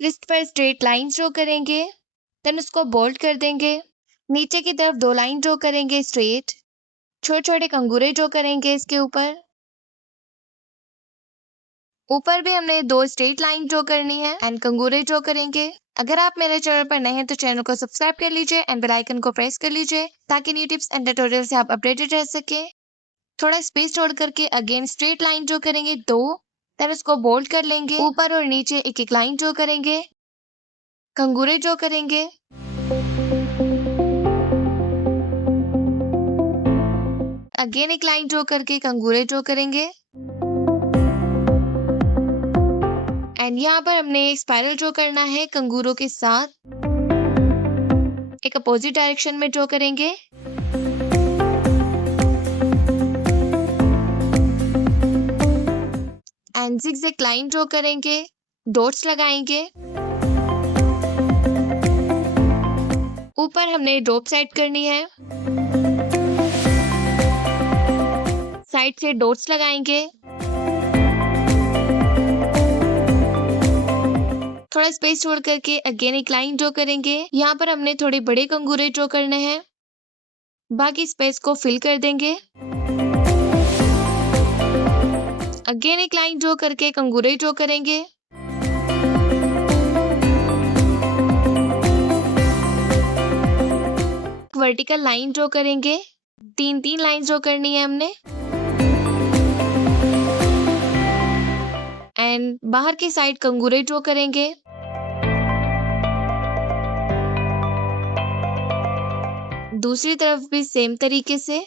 Wrist पर straight line draw करेंगे, then उसको बोल्ड कर देंगे। नीचे की तरफ 2 लाइन ड्रॉ करेंगे स्ट्रेट। छोटे छोटे कंगूरे ड्रॉ करेंगे इसके ऊपर। ऊपर भी हमने 2 स्ट्रेट लाइन ड्रॉ करनी है एंड कंगूरे ड्रॉ करेंगे। अगर आप मेरे चैनल पर नए हैं तो चैनल को सब्सक्राइब कर लीजिए एंड बेल आइकन को प्रेस कर लीजिए ताकि न्यू टिप्स एंड ट्यूटोरियल से आप अपडेटेड रह सके। थोड़ा स्पेस छोड़ करके अगेन स्ट्रेट लाइन ड्रॉ करेंगे 2, देन उसको बोल्ड कर लेंगे। ऊपर और नीचे एक एक लाइन ड्रॉ करेंगे, कंगूरे ड्रॉ करेंगे। अगेन एक लाइन ड्रॉ करके कंगूरे ड्रॉ करेंगे एंड यहाँ पर हमने एक स्पाइरल ड्रॉ करना है कंगूरों के साथ। एक अपोजिट डायरेक्शन में ड्रॉ करेंगे एंड जिगजैग लाइन ड्रॉ करेंगे, डॉट्स लगाएंगे। ऊपर हमने ड्रॉप साइड करनी है, साइड से डॉट्स लगाएंगे। थोड़ा स्पेस छोड़ करके अगेन एक लाइन ड्रॉ करेंगे। यहाँ पर हमने थोड़े बड़े कंगूरे ड्रॉ करने हैं, बाकी स्पेस को फिल कर देंगे। अगेन एक लाइन ड्रॉ करके कंगूरे ड्रॉ करेंगे। वर्टिकल लाइन ड्रॉ करेंगे, 3 लाइन ड्रॉ करनी है हमने एंड बाहर की साइड कंगूरे ड्रॉ करेंगे। दूसरी तरफ भी सेम तरीके से।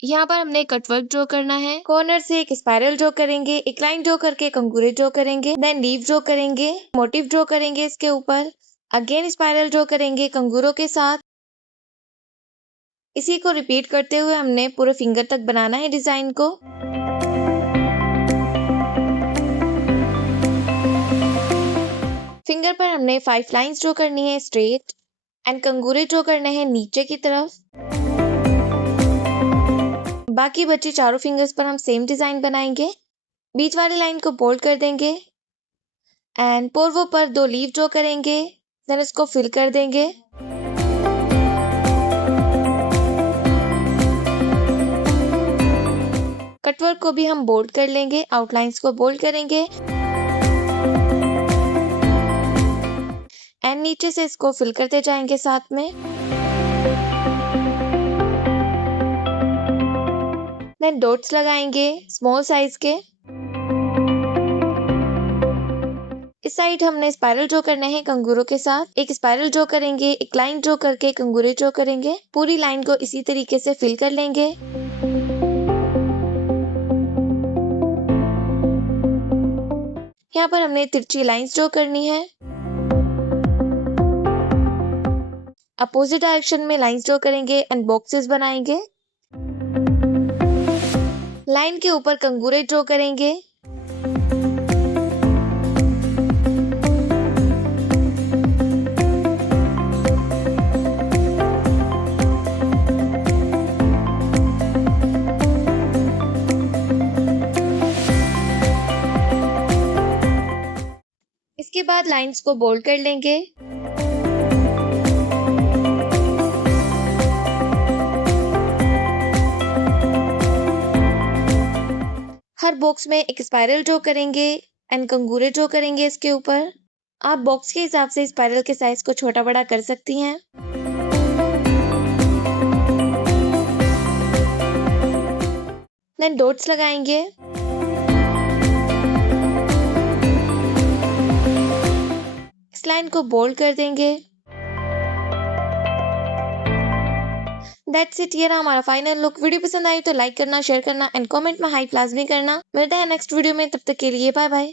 यहाँ पर हमने कटवर्क ड्रॉ करना है। कॉर्नर से एक स्पाइरल ड्रॉ करेंगे, एक लाइन ड्रॉ करके कंगूरे ड्रॉ करेंगे, देन लीव ड्रॉ करेंगे, मोटिव ड्रॉ करेंगे इसके ऊपर। अगेन स्पाइरल ड्रॉ करेंगे कंगूरों के साथ। इसी को रिपीट करते हुए हमने पूरे फिंगर तक बनाना है डिजाइन को। फिंगर पर हमने 5 लाइंस ड्रॉ करनी है स्ट्रेट एंड कंगूरे ड्रॉ करने हैं नीचे की तरफ। बाकी बची चारों फिंगर्स पर हम सेम डिजाइन बनाएंगे। बीच वाली लाइन को बोल्ड कर देंगे एंड पोर्वो पर 2 लीव ड्रॉ करेंगे, देन इसको फिल कर देंगे। कटवर्क को भी हम बोल्ड कर लेंगे, आउटलाइंस को बोल्ड करेंगे एंड नीचे से इसको फिल करते जाएंगे साथ में। देन डॉट्स लगाएंगे स्मॉल साइज के। इस साइड हमने स्पाइरल ड्रॉ करना है कंगूरों के साथ। एक स्पाइरल ड्रॉ करेंगे, एक लाइन ड्रॉ करके कंगूरे ड्रॉ करेंगे। पूरी लाइन को इसी तरीके से फिल कर लेंगे। यहाँ पर हमने तिरछी लाइंस ड्रॉ करनी है। अपोजिट डायरेक्शन में लाइंस ड्रॉ करेंगे एंड बॉक्सेस बनाएंगे। लाइन के ऊपर कंगूरे ड्रॉ करेंगे। इसके बाद लाइंस को बोल्ड कर लेंगे। हर बॉक्स में एक स्पाइरल ड्रॉ करेंगे एंड कंगूरे ड्रॉ करेंगे इसके ऊपर। आप बॉक्स के हिसाब से स्पाइरल के साइज को छोटा बड़ा कर सकती हैं। देन डॉट्स लगाएंगे। इस लाइन को बोल्ड कर देंगे। दैट्स इट, ये रहा हमारा फाइनल लुक। वीडियो पसंद आई तो लाइक करना, शेयर करना एंड कमेंट में हाई प्लास भी करना। मिलते हैं नेक्स्ट वीडियो में, तब तक के लिए बाय बाय।